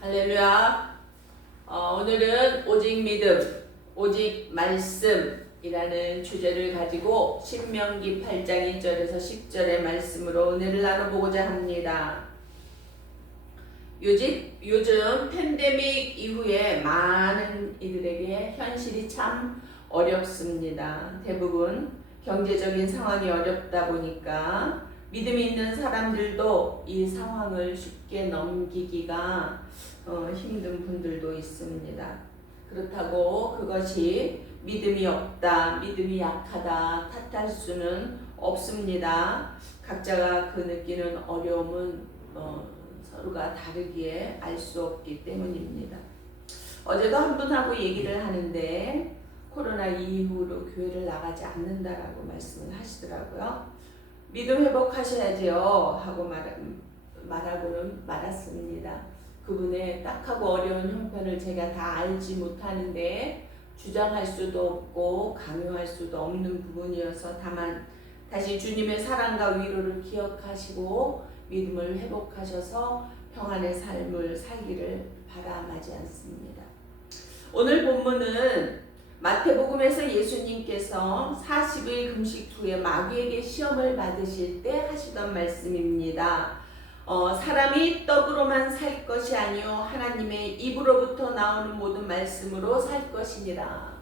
할렐루야. 오늘은 오직 믿음, 오직 말씀이라는 주제를 가지고 신명기 8장 1절에서 10절의 말씀으로 은혜를 나눠보고자 합니다. 요즘 팬데믹 이후에 많은 이들에게 현실이 참 어렵습니다. 대부분 경제적인 상황이 어렵다 보니까 믿음이 있는 사람들도 이 상황을 쉽게 넘기기가 힘든 분들도 있습니다. 그렇다고 그것이 믿음이 없다, 믿음이 약하다 탓할 수는 없습니다. 각자가 그 느끼는 어려움은 서로가 다르기에 알 수 없기 때문입니다. 어제도 한 분하고 얘기를 하는데 코로나 이후로 교회를 나가지 않는다라고 말씀을 하시더라고요. 믿음 회복하셔야지요 하고 말하고는 말았습니다. 그분의 딱하고 어려운 형편을 제가 다 알지 못하는데 주장할 수도 없고 강요할 수도 없는 부분이어서 다만 다시 주님의 사랑과 위로를 기억하시고 믿음을 회복하셔서 평안의 삶을 살기를 바람하지 않습니다. 오늘 본문은 마태복음에서 예수님께서 40일 금식 후에 마귀에게 시험을 받으실 때 하시던 말씀입니다. 사람이 떡으로만 살 것이 아니요 하나님의 입으로부터 나오는 모든 말씀으로 살 것이니라.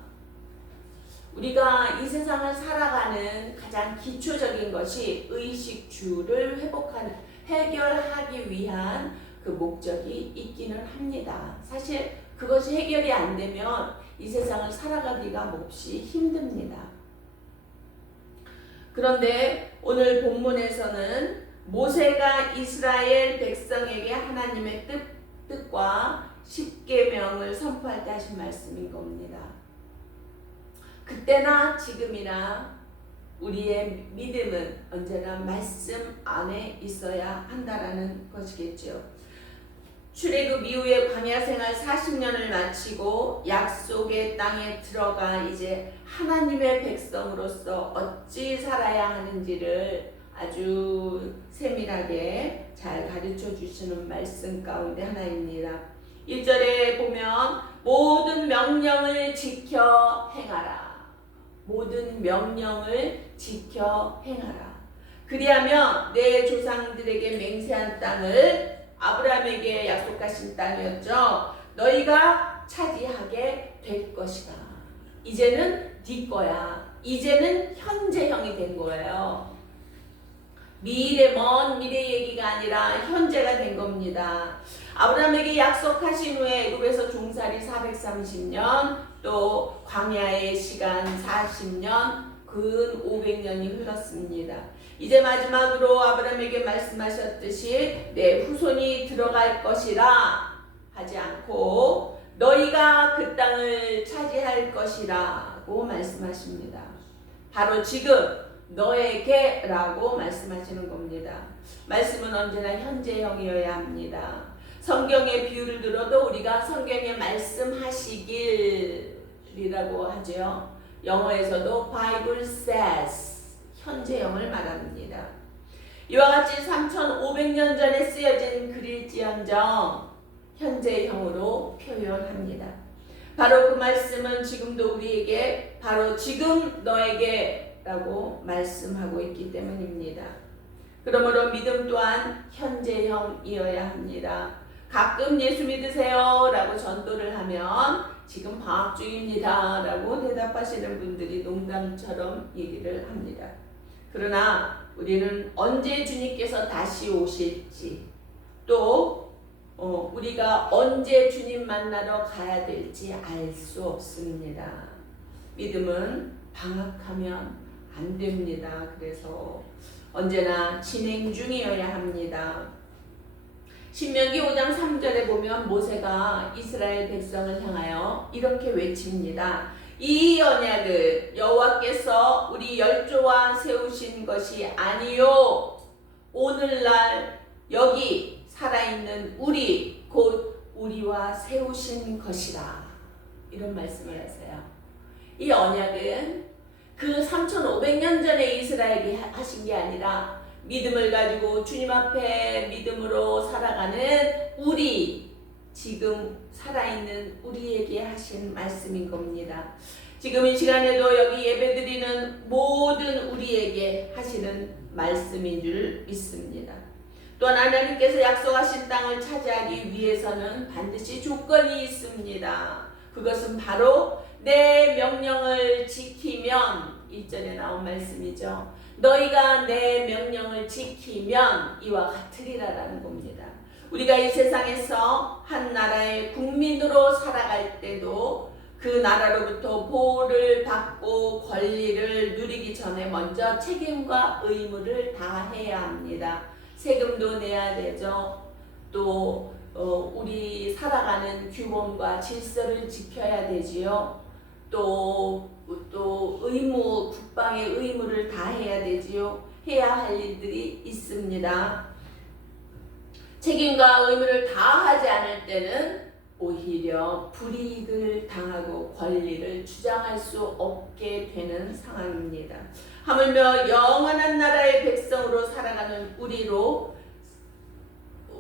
우리가 이 세상을 살아가는 가장 기초적인 것이 의식주를 해결하기 위한 그 목적이 있기는 합니다. 사실 그것이 해결이 안 되면 이 세상을 살아가기가 몹시 힘듭니다. 그런데 오늘 본문에서는 모세가 이스라엘 백성에게 하나님의 뜻과 십계명을 선포할 때 하신 말씀인 겁니다. 그때나 지금이나 우리의 믿음은 언제나 말씀 안에 있어야 한다라는 것이겠죠. 출애굽 이후에 광야 생활 40년을 마치고 약속의 땅에 들어가 이제 하나님의 백성으로서 어찌 살아야 하는지를 아주 세밀하게 잘 가르쳐 주시는 말씀 가운데 하나입니다. 1절에 보면 모든 명령을 지켜 행하라. 모든 명령을 지켜 행하라. 그리하면 내 조상들에게 맹세한 땅을 아브라함에게 약속하신 땅이었죠. 너희가 차지하게 될 것이다. 이제는 네 거야. 이제는 현재형이 된 거예요. 먼 미래 얘기가 아니라 현재가 된 겁니다. 아브라함에게 약속하신 후에 애굽에서 종살이 430년 또 광야의 시간 40년 근 500년이 흘렀습니다. 이제 마지막으로 아브라함에게 말씀하셨듯이 내 후손이 들어갈 것이라 하지 않고 너희가 그 땅을 차지할 것이라고 말씀하십니다. 바로 지금 너에게라고 말씀하시는 겁니다. 말씀은 언제나 현재형이어야 합니다. 성경의 비유를 들어도 우리가 성경에 말씀하시길이라고 하죠. 영어에서도 Bible says 현재형을 말합니다. 이와 같이 3500년 전에 쓰여진 글일지언정 현재형으로 표현합니다. 바로 그 말씀은 지금도 우리에게 바로 지금 너에게 라고 말씀하고 있기 때문입니다. 그러므로 믿음 또한 현재형이어야 합니다. 가끔 예수 믿으세요 라고 전도를 하면 지금 방학 중입니다 라고 대답하시는 분들이 농담처럼 얘기를 합니다. 그러나 우리는 언제 주님께서 다시 오실지 또 우리가 언제 주님 만나러 가야 될지 알 수 없습니다. 믿음은 방학하면 안 됩니다. 그래서 언제나 진행 중이어야 합니다. 신명기 5장 3절에 보면 모세가 이스라엘 백성을 향하여 이렇게 외칩니다. 이 언약을 여호와께서 우리 열조와 세우신 것이 아니요 오늘날 여기 살아있는 우리 곧 우리와 세우신 것이라. 이런 말씀을 하세요. 이 언약은 그 3500년 전에 이스라엘이 하신 게 아니라 믿음을 가지고 주님 앞에 믿음으로 살아가는 우리 지금 살아있는 우리에게 하신 말씀인 겁니다. 지금 이 시간에도 여기 예배드리는 모든 우리에게 하시는 말씀인 줄 믿습니다. 또한 하나님께서 약속하신 땅을 차지하기 위해서는 반드시 조건이 있습니다. 그것은 바로 내 명령을 지키면, 1절에 나온 말씀이죠. 너희가 내 명령을 지키면 이와 같으리라라는 겁니다. 우리가 이 세상에서 한 나라의 국민으로 살아갈 때도 그 나라로부터 보호를 받고 권리를 누리기 전에 먼저 책임과 의무를 다해야 합니다. 세금도 내야 되죠. 또 우리 살아가는 규범과 질서를 지켜야 되지요. 또 의무, 국방의 의무를 다해야 되지요. 해야 할 일들이 있습니다. 책임과 의무를 다하지 않을 때는 오히려 불이익을 당하고 권리를 주장할 수 없게 되는 상황입니다. 하물며 영원한 나라의 백성으로 살아가는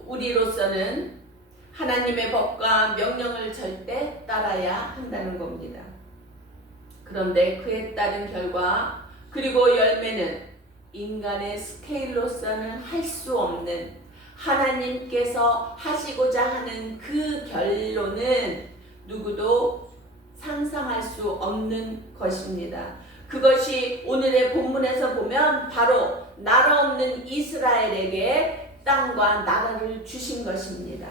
우리로서는 하나님의 법과 명령을 절대 따라야 한다는 겁니다. 그런데 그에 따른 결과 그리고 열매는 인간의 스케일로서는 할 수 없는, 하나님께서 하시고자 하는 그 결론은 누구도 상상할 수 없는 것입니다. 그것이 오늘의 본문에서 보면 바로 나라 없는 이스라엘에게 땅과 나라를 주신 것입니다.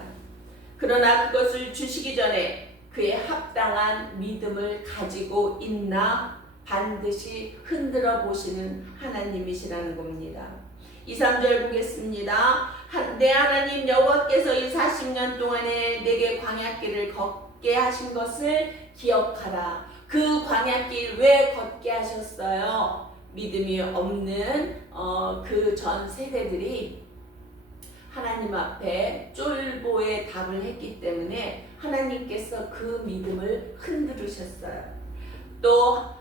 그러나 그것을 주시기 전에 그의 합당한 믿음을 가지고 있나 반드시 흔들어 보시는 하나님이시라는 겁니다. 2, 3절 보겠습니다. 내 하나님 여호와께서 이 40년 동안에 내게 광야길을 걷게 하신 것을 기억하라. 그 광야길 왜 걷게 하셨어요? 믿음이 없는 그 전 세대들이 하나님 앞에 쫄보의 답을 했기 때문에 하나님께서 그 믿음을 흔들으셨어요. 또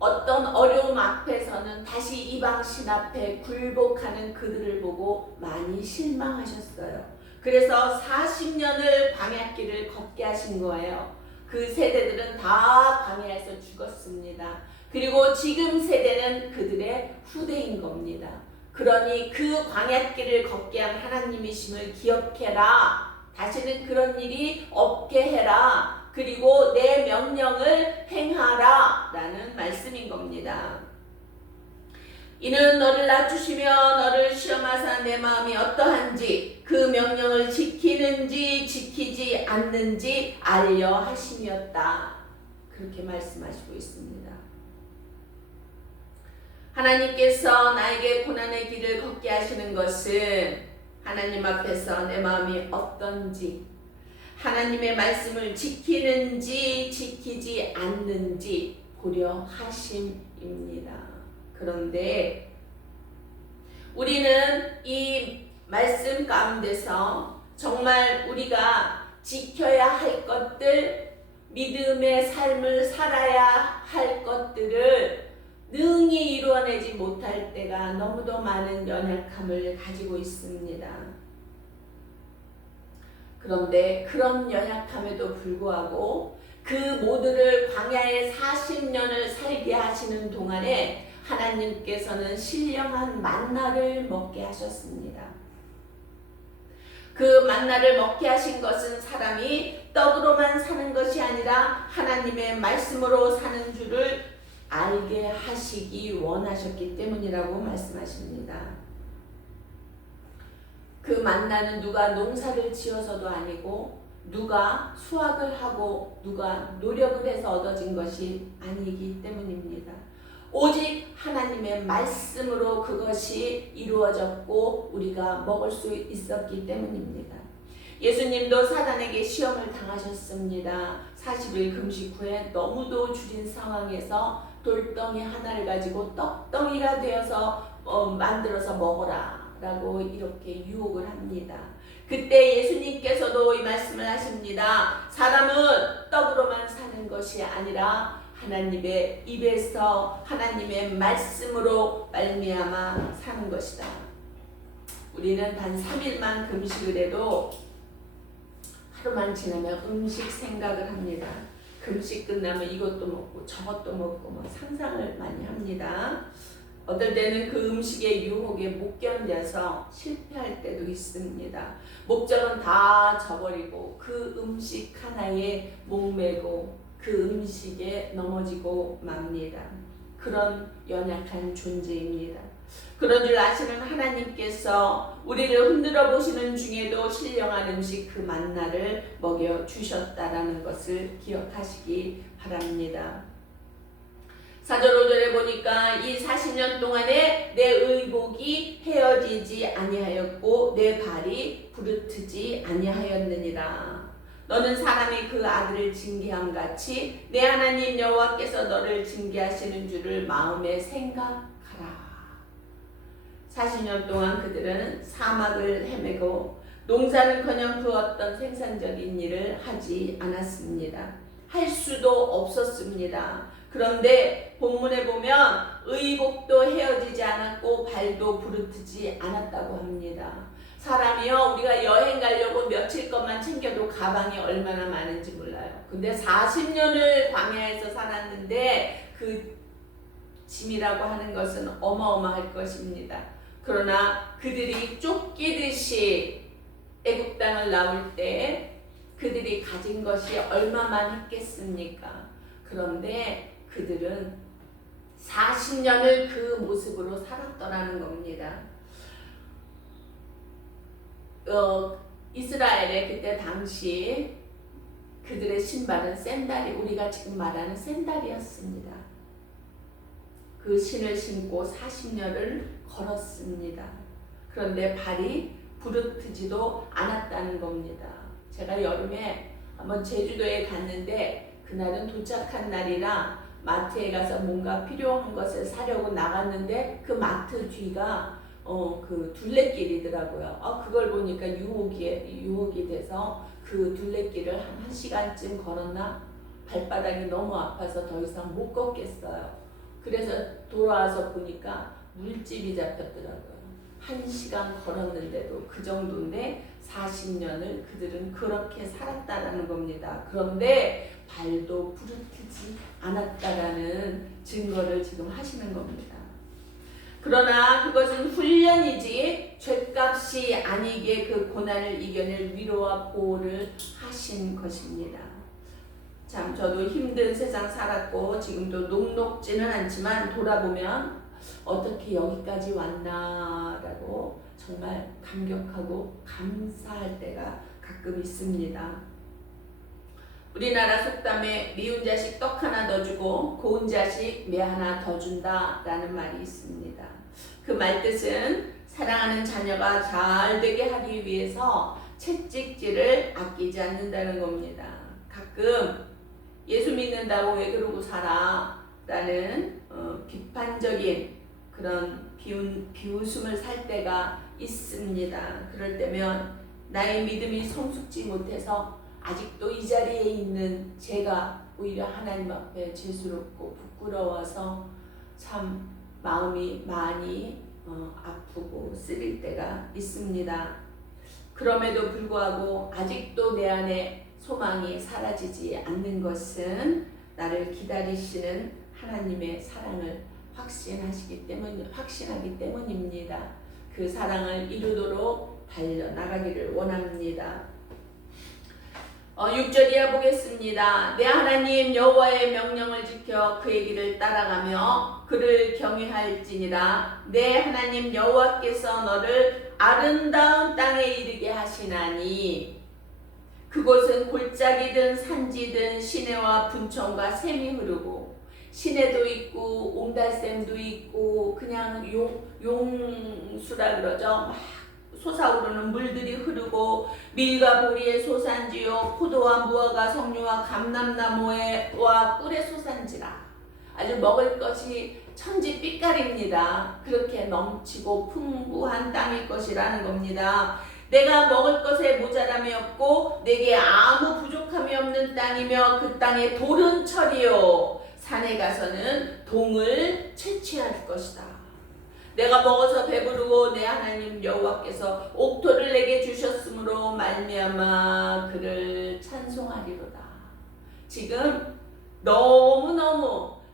어떤 어려움 앞에서는 다시 이방신 앞에 굴복하는 그들을 보고 많이 실망하셨어요. 그래서 40년을 광야길을 걷게 하신 거예요. 그 세대들은 다 광야에서 죽었습니다. 그리고 지금 세대는 그들의 후대인 겁니다. 그러니 그 광야길을 걷게 한 하나님이심을 기억해라. 다시는 그런 일이 없게 해라. 그리고 내 명령을 행하라 라는 말씀인 겁니다. 이는 너를 낮추시며 너를 시험하사 내 마음이 어떠한지 그 명령을 지키는지 지키지 않는지 알려 하심이었다. 그렇게 말씀하시고 있습니다. 하나님께서 나에게 고난의 길을 걷게 하시는 것은 하나님 앞에서 내 마음이 어떤지, 하나님의 말씀을 지키는지 지키지 않는지 보려 하심입니다. 그런데 우리는 이 말씀 가운데서 정말 우리가 지켜야 할 것들, 믿음의 삶을 살아야 할 것들을 능히 이루어내지 못할 때가 너무도 많은 연약함을 가지고 있습니다. 그런데 그런 연약함에도 불구하고 그 모두를 광야의 40년을 살게 하시는 동안에 하나님께서는 신령한 만나를 먹게 하셨습니다. 그 만나를 먹게 하신 것은 사람이 떡으로만 사는 것이 아니라 하나님의 말씀으로 사는 줄을 알게 하시기 원하셨기 때문이라고 말씀하십니다. 그 만나는 누가 농사를 지어서도 아니고 누가 수확을 하고 누가 노력을 해서 얻어진 것이 아니기 때문입니다. 오직 하나님의 말씀으로 그것이 이루어졌고 우리가 먹을 수 있었기 때문입니다. 예수님도 사단에게 시험을 당하셨습니다. 40일 금식 후에 너무도 줄인 상황에서 돌덩이 하나를 가지고 떡덩이가 되어서 만들어서 먹어라 라고 이렇게 유혹을 합니다. 그때 예수님께서도 이 말씀을 하십니다. 사람은 떡으로만 사는 것이 아니라 하나님의 입에서 하나님의 말씀으로 말미암아 사는 것이다. 우리는 단 3일만 금식을 해도 하루만 지나면 음식 생각을 합니다. 금식 끝나면 이것도 먹고 저것도 먹고 막 상상을 많이 합니다. 어떨 때는 그 음식의 유혹에 못 견뎌서 실패할 때도 있습니다. 목적은 다 저버리고 그 음식 하나에 목매고 그 음식에 넘어지고 맙니다. 그런 연약한 존재입니다. 그런 줄 아시는 하나님께서 우리를 흔들어 보시는 중에도 신령한 음식 그 만나를 먹여 주셨다라는 것을 기억하시기 바랍니다. 4절 5절에 보니까 이 40년 동안에 내 의복이 헤어지지 아니하였고 내 발이 부르트지 아니하였느니라. 너는 사람이 그 아들을 징계함 같이 내 하나님 여호와께서 너를 징계하시는 줄을 마음에 생각하라. 40년 동안 그들은 사막을 헤매고 농사는커녕 그 어떤 생산적인 일을 하지 않았습니다. 할 수도 없었습니다. 그런데 본문에 보면 의복도 헤어지지 않았고 발도 부르트지 않았다고 합니다. 사람이요, 우리가 여행 가려고 며칠 것만 챙겨도 가방이 얼마나 많은지 몰라요. 근데 40년을 광야에서 살았는데 그 짐이라고 하는 것은 어마어마할 것입니다. 그러나 그들이 쫓기듯이 애굽 땅을 나올 때 그들이 가진 것이 얼마만 했겠습니까? 그런데 그들은 40년을 그 모습으로 살았더라는 겁니다. 이스라엘의 그때 당시 그들의 신발은 샌달이 우리가 지금 말하는 샌달이었습니다. 그 신을 신고 40년을 걸었습니다. 그런데 발이 부르트지도 않았다는 겁니다. 제가 여름에 한번 제주도에 갔는데 그날은 도착한 날이라 마트에 가서 뭔가 필요한 것을 사려고 나갔는데 그 마트 뒤가 그 둘레길이더라고요. 그걸 보니까 유혹이 돼서 그 둘레길을 한 1시간쯤 걸었나 발바닥이 너무 아파서 더 이상 못 걷겠어요. 그래서 돌아와서 보니까 물집이 잡혔더라고요. 1시간 걸었는데도 그 정도인데 40년을 그들은 그렇게 살았다라는 겁니다. 그런데 발도 부르트지 않았다라는 증거를 지금 하시는 겁니다. 그러나 그것은 훈련이지 죗값이 아니게 그 고난을 이겨낼 위로와 보호를 하신 것입니다. 참 저도 힘든 세상 살았고 지금도 녹록지는 않지만 돌아보면 어떻게 여기까지 왔나라고 정말 감격하고 감사할 때가 가끔 있습니다. 우리나라 속담에 미운 자식 떡 하나 더 주고 고운 자식 매 하나 더 준다 라는 말이 있습니다. 그 말뜻은 사랑하는 자녀가 잘 되게 하기 위해서 채찍질을 아끼지 않는다는 겁니다. 가끔 예수 믿는다고 왜 그러고 살아 라는 비판적인 그런 비웃음을 살 때가 있습니다. 그럴 때면 나의 믿음이 성숙지 못해서 아직도 이 자리에 있는 제가 오히려 하나님 앞에 죄스럽고 부끄러워서 참 마음이 많이 아프고 쓰릴 때가 있습니다. 그럼에도 불구하고 아직도 내 안에 소망이 사라지지 않는 것은 나를 기다리시는 하나님의 사랑을 확신하기 때문입니다. 그 사랑을 이루도록 달려나가기를 원합니다. 6절 이하 보겠습니다. 내 하나님 여호와의 명령을 지켜 그의 길을 따라가며 그를 경외할지니라. 내 하나님 여호와께서 너를 아름다운 땅에 이르게 하시나니 그곳은 골짜기든 산지든 시내와 분천과 샘이 흐르고 시내도 있고 옹달샘도 있고 그냥 용수라 그러죠. 막 솟아오르는 물들이 흐르고 밀과 보리의 소산지요 포도와 무화과 석류와 감람나무와 꿀의 소산지라. 아주 먹을 것이 천지빛깔입니다. 그렇게 넘치고 풍부한 땅일 것이라는 겁니다. 내가 먹을 것에 모자람이 없고 내게 아무 부족함이 없는 땅이며 그 땅에 돌은 철이요 산에 가서는 동을 채취할 것이다. 내가 먹어서 배부르고 내 하나님 여호와께서 옥토를 내게 주셨으므로 말미암아 그를 찬송하리로다. 지금 너무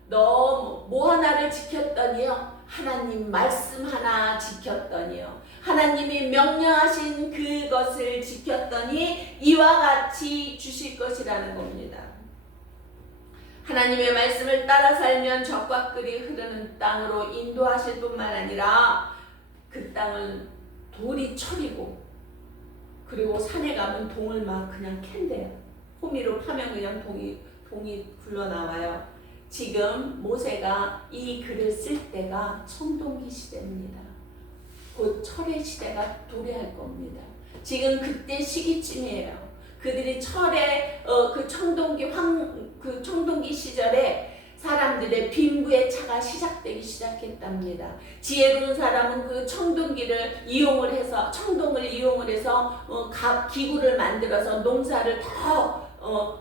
뭐 하나를 지켰더니요, 하나님 말씀 하나 지켰더니요, 하나님이 명령하신 그것을 지켰더니 이와 같이 주실 것이라는 겁니다. 하나님의 말씀을 따라 살면 적과 꿀이 흐르는 땅으로 인도하실 뿐만 아니라 그 땅은 돌이 철이고, 그리고 산에 가면 동을 막 그냥 캔대요. 호미로 파면 그냥 동이 굴러나와요. 지금 모세가 이 글을 쓸 때가 청동기 시대입니다. 곧 철의 시대가 도래할 겁니다. 지금 그때 시기쯤이에요. 그들이 철의 그 청동기 시절에 사람들의 빈부의 차가 시작되기 시작했답니다. 지혜로운 사람은 그 청동을 이용을 해서 기구를 만들어서 농사를 더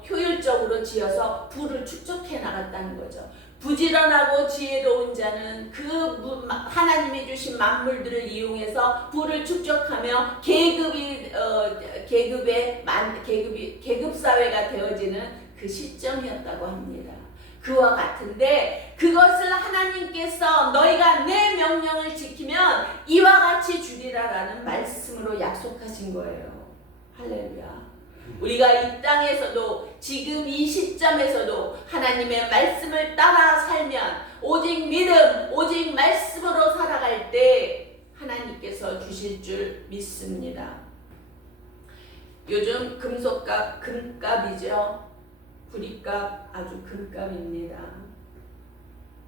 효율적으로 지어서 부를 축적해 나갔다는 거죠. 부지런하고 지혜로운 자는 그 하나님이 주신 만물들을 이용해서 부를 축적하며 계급 사회가 되어지는 그 시점이었다고 합니다. 그와 같은데 그것을 하나님께서 너희가 내 명령을 지키면 이와 같이 주리라라는 말씀으로 약속하신 거예요. 할렐루야. 우리가 이 땅에서도 지금 이 시점에서도 하나님의 말씀을 따라 살면, 오직 믿음, 오직 말씀으로 살아갈 때 하나님께서 주실 줄 믿습니다. 요즘 금속값, 금값이죠. 구리값 아주 금값입니다.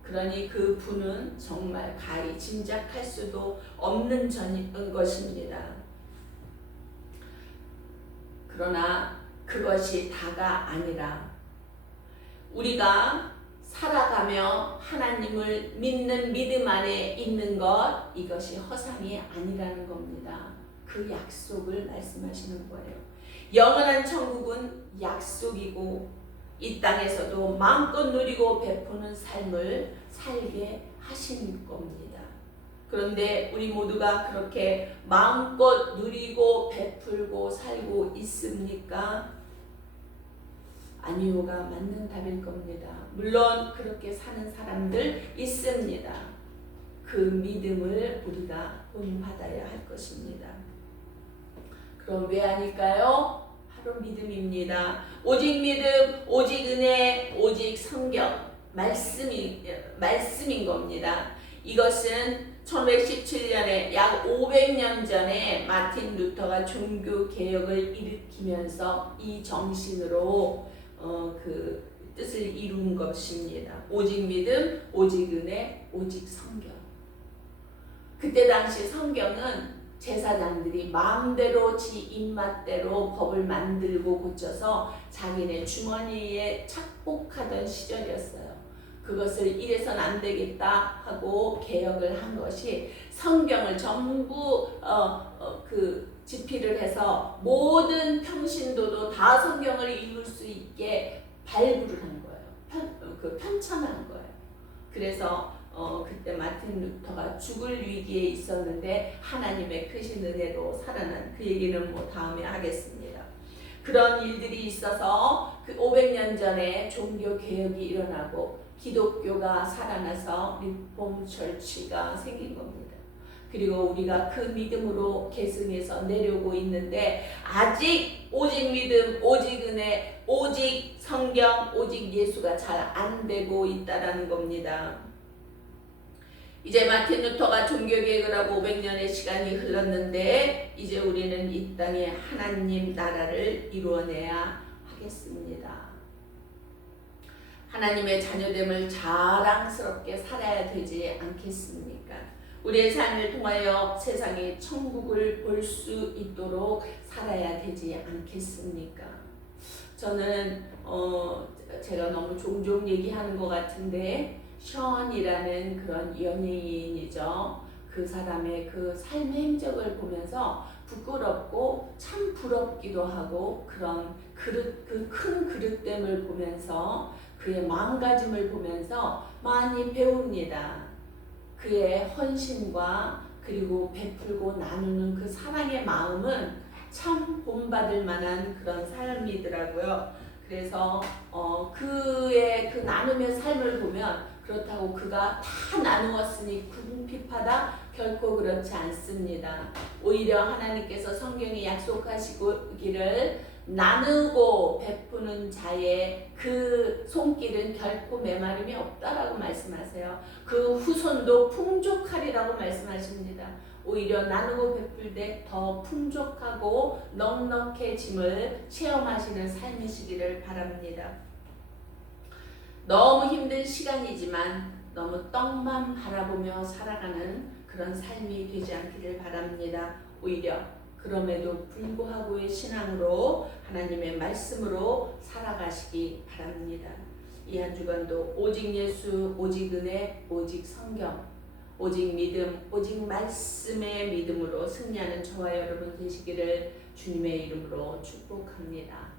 그러니 그 부는 정말 가히 짐작할 수도 없는 것입니다. 그러나 그것이 다가 아니라 우리가 살아가며 하나님을 믿는 믿음 안에 있는 것, 이것이 허상이 아니라는 겁니다. 그 약속을 말씀하시는 거예요. 영원한 천국은 약속이고 이 땅에서도 마음껏 누리고 베푸는 삶을 살게 하신 겁니다. 그런데 우리 모두가 그렇게 마음껏 누리고 베풀고 살고 있습니까? 아니요가 맞는 답일 겁니다. 물론 그렇게 사는 사람들 있습니다. 그 믿음을 우리가 본받아야 할 것입니다. 그럼 왜 아닐까요? 바로 믿음입니다. 오직 믿음, 오직 은혜, 오직 성경, 말씀인 겁니다. 이것은 1517년에 약 500년 전에 마틴 루터가 종교 개혁을 일으키면서 이 정신으로 그 뜻을 이룬 것입니다. 오직 믿음, 오직 은혜, 오직 성경. 그때 당시 성경은 제사장들이 마음대로 지 입맛대로 법을 만들고 고쳐서 자기네 주머니에 착복하던 시절이었어요. 그것을 이래선 안 되겠다 하고 개혁을 한 것이 성경을 전부 집필을 해서 모든 평신도도 다 성경을 읽을 수 있게 발굴을 한 거예요. 편찬한 거예요. 그래서 그때 마틴 루터가 죽을 위기에 있었는데 하나님의 크신 은혜로 살아난 그 얘기는 다음에 하겠습니다. 그런 일들이 있어서 그 500년 전에 종교 개혁이 일어나고 기독교가 살아나서 리폼 철치가 생긴 겁니다. 그리고 우리가 그 믿음으로 계승해서 내려오고 있는데 아직 오직 믿음, 오직 은혜, 오직 성경, 오직 예수가 잘 안 되고 있다라는 겁니다. 이제 마틴 루터가 종교개혁을 하고 500년의 시간이 흘렀는데 이제 우리는 이 땅에 하나님 나라를 이루어내야 하겠습니다. 하나님의 자녀됨을 자랑스럽게 살아야 되지 않겠습니까? 우리의 삶을 통하여 세상의 천국을 볼 수 있도록 살아야 되지 않겠습니까? 저는 제가 너무 종종 얘기하는 것 같은데 션이라는 그런 연예인이죠. 그 사람의 그 삶의 행적을 보면서 부끄럽고 참 부럽기도 하고 그런 그 큰 그릇됨을 보면서 그의 마음가짐을 보면서 많이 배웁니다. 그의 헌신과 그리고 베풀고 나누는 그 사랑의 마음은 참 본받을 만한 그런 삶이더라고요. 그래서 그의 그 나눔의 삶을 보면 그렇다고 그가 다 나누었으니 궁핍하다 결코 그렇지 않습니다. 오히려 하나님께서 성경에 약속하시기를 나누고 베푸는 자의 그 손길은 결코 메마름이 없다라고 말씀하세요. 그 후손도 풍족하리라고 말씀하십니다. 오히려 나누고 베풀 때 더 풍족하고 넉넉해짐을 체험하시는 삶이시기를 바랍니다. 너무 힘든 시간이지만 너무 떡만 바라보며 살아가는 그런 삶이 되지 않기를 바랍니다. 오히려 그럼에도 불구하고의 신앙으로 하나님의 말씀으로 살아가시기 바랍니다. 이 한 주간도 오직 예수, 오직 은혜, 오직 성경, 오직 믿음, 오직 말씀의 믿음으로 승리하는 저와 여러분 되시기를 주님의 이름으로 축복합니다.